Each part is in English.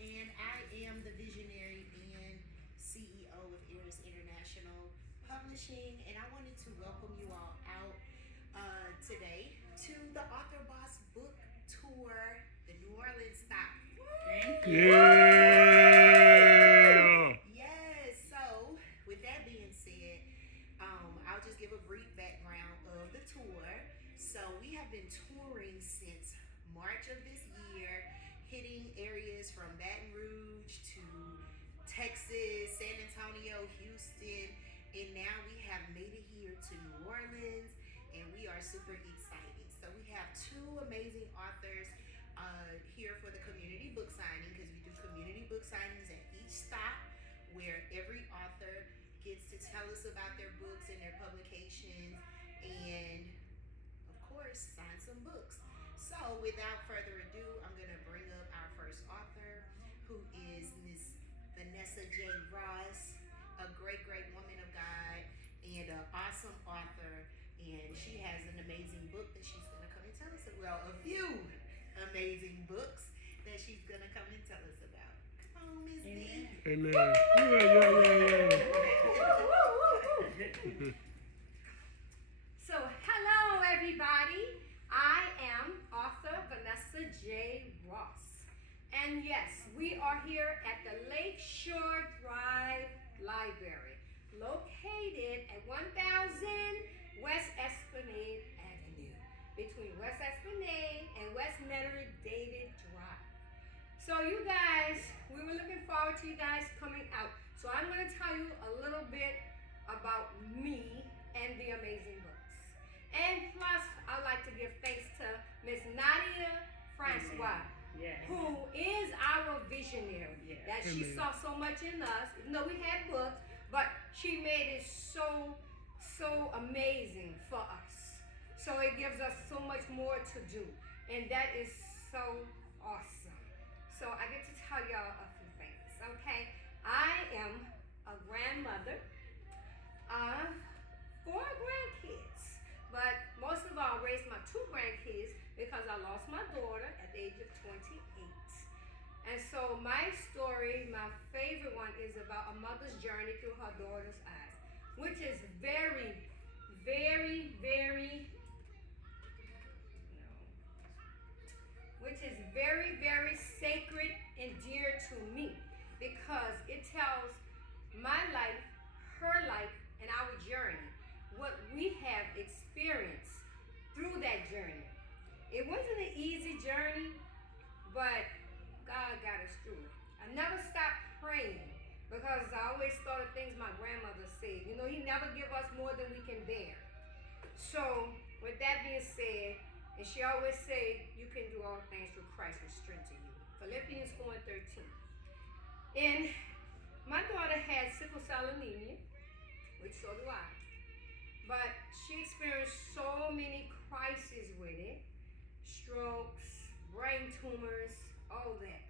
and I am the visionary and CEO of Eris International Publishing, and I wanted to welcome you all out today to the Author Boss Book Tour, the New Orleans stop. Thank you. Yeah. Yes, so with that being said, I'll just give a brief background of the tour. So we have been touring since March of this year, hitting areas from Baton Rouge to Texas, San Antonio, Houston, and now we have made it here to New Orleans, and we are super excited. So we have two amazing authors here for the community book signing because we do community book signings at each stop where every author gets to tell us about their books and their publications and of course sign some books. So without further ado, I'm gonna bring up our first author who is Miss Vanessa J. Ross, a great woman of God and an awesome author, and she has an amazing book that she's gonna come and tell us about. Well, a few amazing books that she's gonna come and tell us about. Come on, Miss D. Amen. Yeah. So, hello everybody. I am author Vanessa J. Ross. And yes, we are here at the Lakeshore Drive Library, located at 1000 West Esplanade Avenue, between West Esplanade and West Metairie David Drive. So you guys, we were looking forward to you guys coming out. So I'm going to tell you a little bit about me and the amazing books. And plus, I'd like to give thanks to Miss Nadia Francois, Yes. who is our visionary. Yes. That she saw so much in us, even though we had books, but she made it so amazing for us. So it gives us so much more to do. And that is so awesome. So I get to tell y'all a few things, okay? I am a grandmother, four grandkids, but most of all, I raised my two grandkids because I lost my daughter at the age of 28. And so my story, my favorite one, is about a mother's journey through her daughter's eyes, which is very sacred and dear to me because it tells my life, her life, and our journey, what we have experienced through that journey. It wasn't an easy journey, but God got us through it. I never stopped praying because I always thought of things my grandmother said. You know, He never give us more than we can bear. So, with that being said, and she always said, you can do all things through Christ who strengthens you. Philippians 4:13. And my daughter had sickle cell anemia, which so do I. But she experienced so many crises with it, strokes, brain tumors, all that.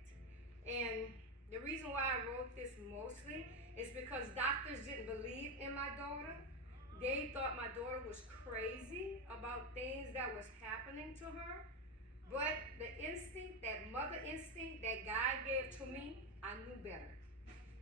And the reason why I wrote this mostly is because doctors didn't believe in my daughter. They thought my daughter was crazy about things that was happening to her. But the instinct, that mother instinct that God gave to me, I knew better.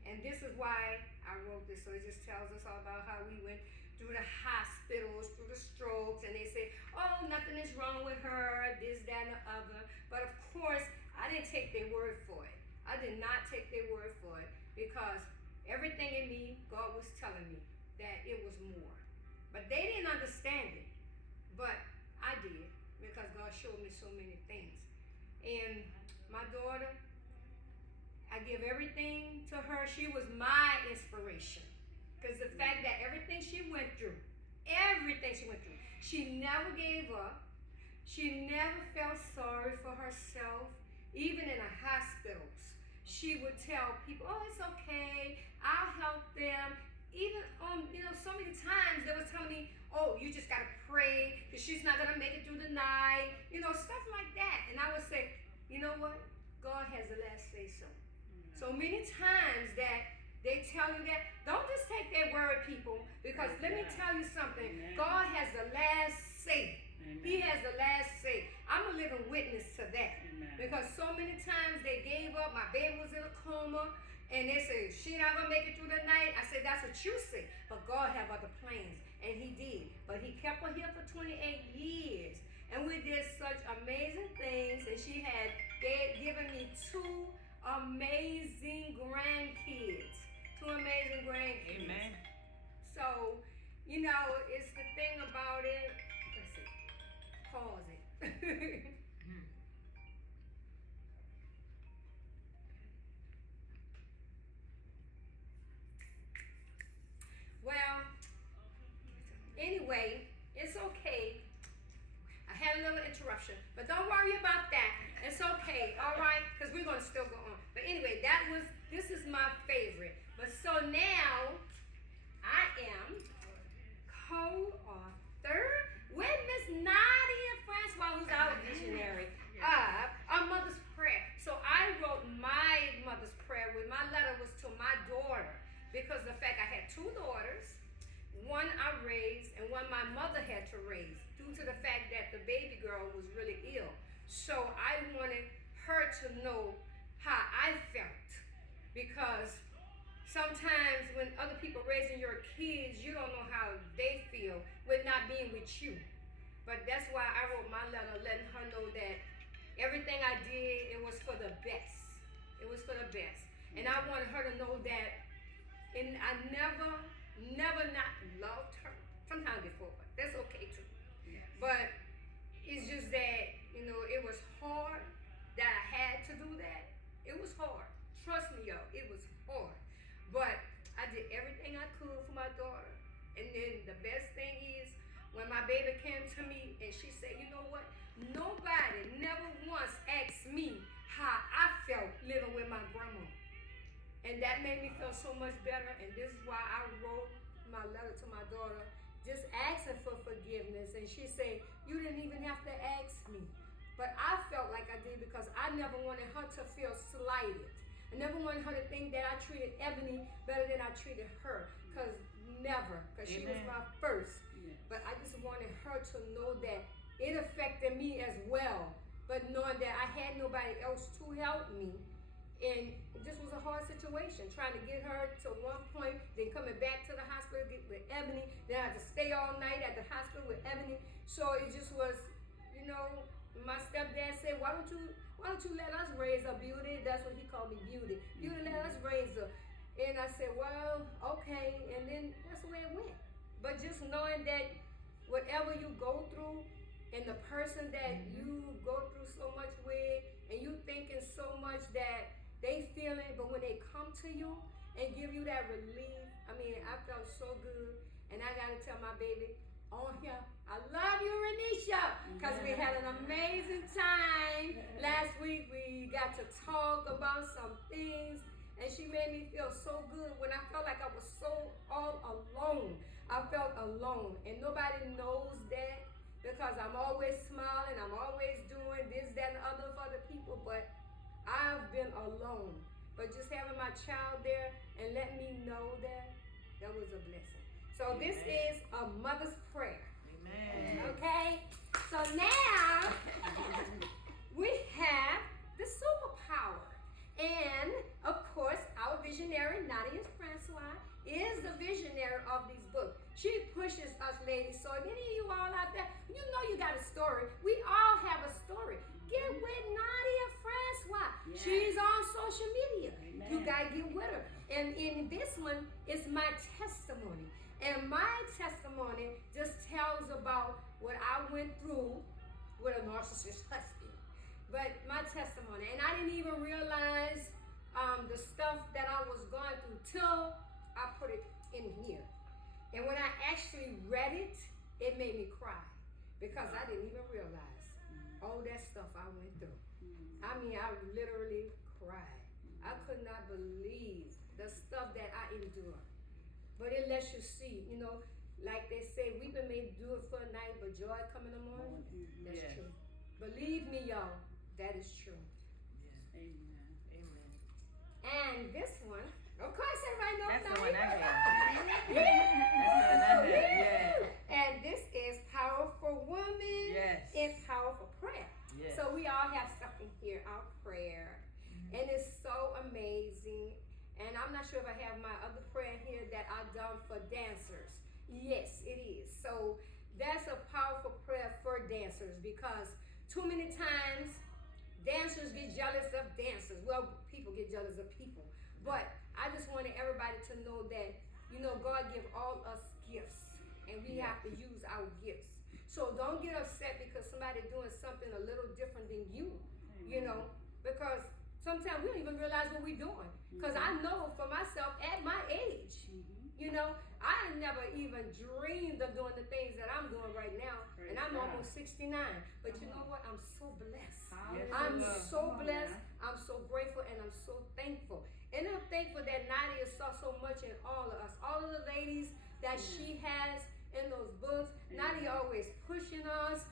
And this is why I wrote this. So it just tells us all about how we went through the hospitals, through the strokes, and they say, oh, nothing is wrong with her, this, that, and the other. But of course, I didn't take their word for it. I did not take their word for it because everything in me, God was telling me that it was more. But they didn't understand it. But I did because God showed me so many things. And my daughter, I give everything to her. She was my inspiration. Because the fact that everything she went through, she never gave up. She never felt sorry for herself, even in the hospitals. She would tell people, oh, it's okay, I'll help them. Even so many times they was telling me, oh, you just gotta pray because she's not gonna make it through the night, stuff like that. And I would say, you know what? God has the last say so. So many times that they tell you that, don't just take their word, people, because let me tell you something. God has the last say. He has the last say. I'm a living witness to that. Amen. Because so many times they gave up. My baby was in a coma. And they said, she not going to make it through the night. I said, that's what you say. But God have other plans. And he did. But he kept her here for 28 years. And we did such amazing things. And she had given me 2 amazing grandkids. 2 amazing grandkids. Amen. So, you know, it's the thing about it. Let's see. Pause it. Well, anyway, it's okay. I had a little interruption, but don't worry about that. It's okay, all right? Because we're going to still go on. But anyway, this is my favorite. But so now, I am co-author with Miss Nadia Francois, who's our visionary, of A Mother's Prayer. So I wrote my mother's prayer when my letter was to my daughter. Because the fact I had 2 daughters, one I raised and one my mother had to raise due to the fact that the baby girl was really ill. So I wanted her to know how I felt. Because sometimes when other people raising your kids, you don't know how they feel with not being with you. But that's why I wrote my letter letting her know that everything I did, it was for the best. It was for the best. And I wanted her to know that and I never not loved her. Sometimes before, but that's okay too. Yes. But it's just that, you know, it was hard that I had to do that. It was hard. Trust me, y'all, it was hard. But I did everything I could for my daughter. And then the best thing is when my baby came to me and she said, you know what? Nobody never once asked me how I felt living with my grandma. And that made me feel so much better. And this is why I wrote my letter to my daughter, just asking for forgiveness. And she said, you didn't even have to ask me. But I felt like I did because I never wanted her to feel slighted. I never wanted her to think that I treated Ebony better than I treated her. Because never. Because she was my first. Yes. But I just wanted her to know that it affected me as well. But knowing that I had nobody else to help me. And this was a hard situation, trying to get her to one point, then coming back to the hospital with Ebony. Then I had to stay all night at the hospital with Ebony. So it just was, you know, my stepdad said, why don't you let us raise her, Beauty? That's what he called me, Beauty. Beauty, let us raise her. And I said, well, okay. And then that's the way it went. But just knowing that whatever you go through, and the person that you go through so much with, and you thinking so much that they feel it, but when they come to you and give you that relief, I mean, I felt so good. And I gotta tell my baby on here, I love you, Renisha, because we had an amazing time. Last week we got to talk about some things, and she made me feel so good when I felt like I was so all alone. I felt alone, and nobody knows that because I'm always smiling, I'm always doing this, that, and the other for other people, but I've been alone. But just having my child there and let me know that was a blessing. So this is A Mother's Prayer. Amen. Okay? So now we have the superpower. And of course, our visionary, Nadia Francois, is the visionary of these books. She pushes us, ladies. So if any of you all out there, you know you got a story. We all have a story. Get with Nadia Francois. Yes. She's on social media. Amen. You gotta get with her. And in this one is my testimony. And my testimony just tells about what I went through with a narcissist husband. But my testimony, and I didn't even realize the stuff that I was going through till I put it in here. And when I actually read it, it made me cry because I didn't even realize all that stuff I went through. I mean, I literally cried. I could not believe the stuff that I endured. But it lets you see, you know, like they say, weeping may do it for a night, but joy come in the morning. That's Yes. true. Believe me, y'all, that is true. Yes. Amen. Amen. And this one, of course, everybody knows That's the Nadia one I had. Francois. That's the one I had. Yes. And this is Powerful Woman. Yes. And I'm not sure if I have my other prayer here that I've done for dancers. Yes, it is. So that's a powerful prayer for dancers, because too many times dancers get jealous of dancers. Well, people get jealous of people. But I just wanted everybody to know that, God give all us gifts, and we have to use our gifts. So don't get upset because somebody doing something a little different than you, because sometimes we don't even realize what we're doing. Because I know for myself at my age, I never even dreamed of doing the things that I'm doing right now. And I'm almost 69. But you know what? I'm so blessed. I'm so blessed. I'm so grateful, and I'm so thankful. And I'm thankful that Nadia saw so much in all of us. All of the ladies that she has in those books. Nadia always pushing us.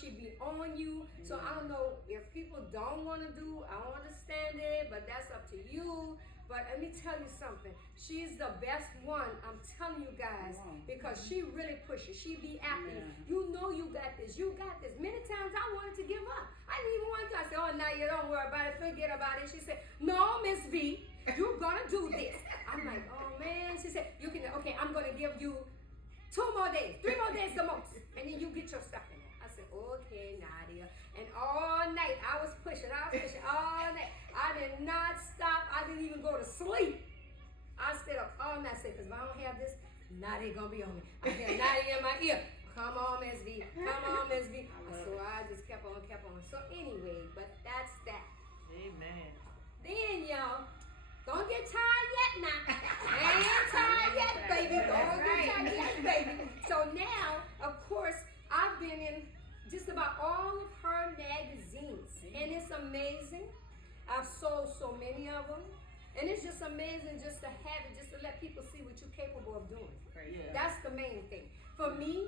She be on you. So I don't know if people don't want to do, I don't understand it, but that's up to you. But let me tell you something. She's the best one, I'm telling you guys, because she really pushes. She be after you. You know you got this. You got this. Many times I wanted to give up. I didn't even want to. I said, oh, now you don't worry about it. Forget about it. She said, no, Miss V, you're going to do this. I'm like, oh, man. She said, okay, I'm going to give you 2 more days, 3 more days the most. And then you get your stuff in there. I said, okay, Nadia. And all night I was pushing all night. I did not stop. I didn't even go to sleep. I stayed up all night. I said, because if I don't have this, Nadia gonna be on me. I hear Nadia in my ear. Come on, Miss V. Come on, Miss V. So I just kept on. So anyway, but that's that. Amen. Then y'all, don't get tired yet now. I ain't tired yet, baby. Don't get tired yet, baby. So now, of course, I've been in just about all of her magazines. And it's amazing. I've sold so many of them. And it's just amazing just to have it, just to let people see what you're capable of doing. Yeah. That's the main thing. For me,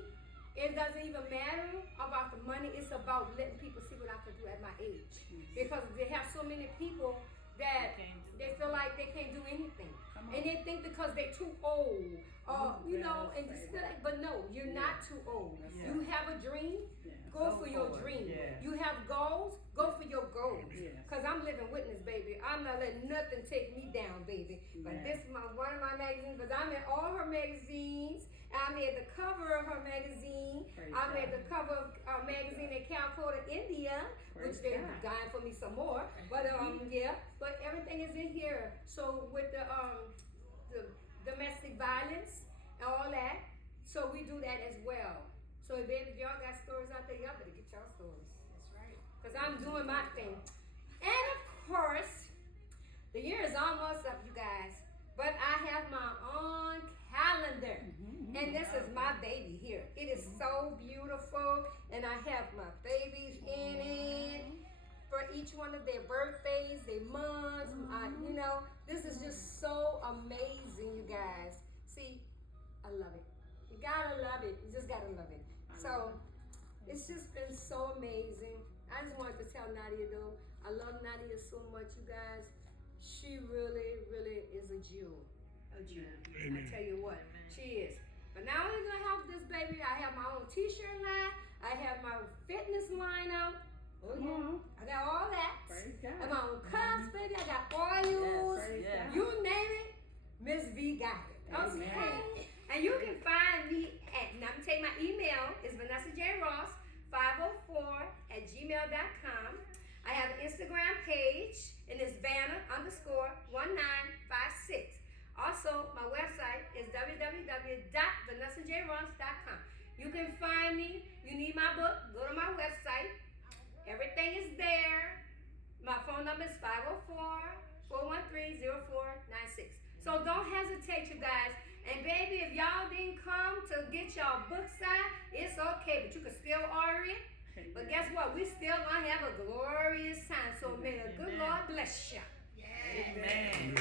it doesn't even matter about the money. It's about letting people see what I can do at my age. Because they have so many people that they feel like they can't do anything. And they think because they're too old, and just feel like, but no, you're not too old. You have a dream, go for your dream. You have goals, go for your goals. Because I'm living witness, baby. I'm not letting nothing take me down, baby. But this is one of my magazines, because I'm in all her magazines. I made the cover of her magazine. I made the cover of a magazine in Calcutta, India, which they're dying for me some more. But but everything is in here. So with the domestic violence and all that, so we do that as well. So baby, if y'all got stories out there, y'all better get y'all stories. That's right. Because I'm doing my thing. And of course, the year is almost up, you guys. But I have my own calendar. And this is my baby here. It is so beautiful. And I have my babies in it for each one of their birthdays, their months. This is just so amazing, you guys. See, I love it. You gotta love it. You just gotta love it. So it's just been so amazing. I just wanted to tell Nadia though, I love Nadia so much, you guys. She really, really is a jewel. A jewel. I tell you what, she is. But not only do I have this baby, I have my own t-shirt line. I have my fitness line out. Oh yeah, I got all that. I have my own cups, baby. I got oils. You name it, Miss V got it. Okay. And you can find me at, now I'm gonna tell you my email is VanessaJRoss504@gmail.com. I have an Instagram page, and it's Vanna_1956. Also, my website is www.vanessajross.com. You can find me. You need my book, go to my website. Everything is there. My phone number is 504-413-0496. So don't hesitate, you guys. And baby, if y'all didn't come to get y'all book signed, it's okay, but you can still order it. But guess what? We still gonna have a glorious time. So may the good Lord bless you. Yes. Amen.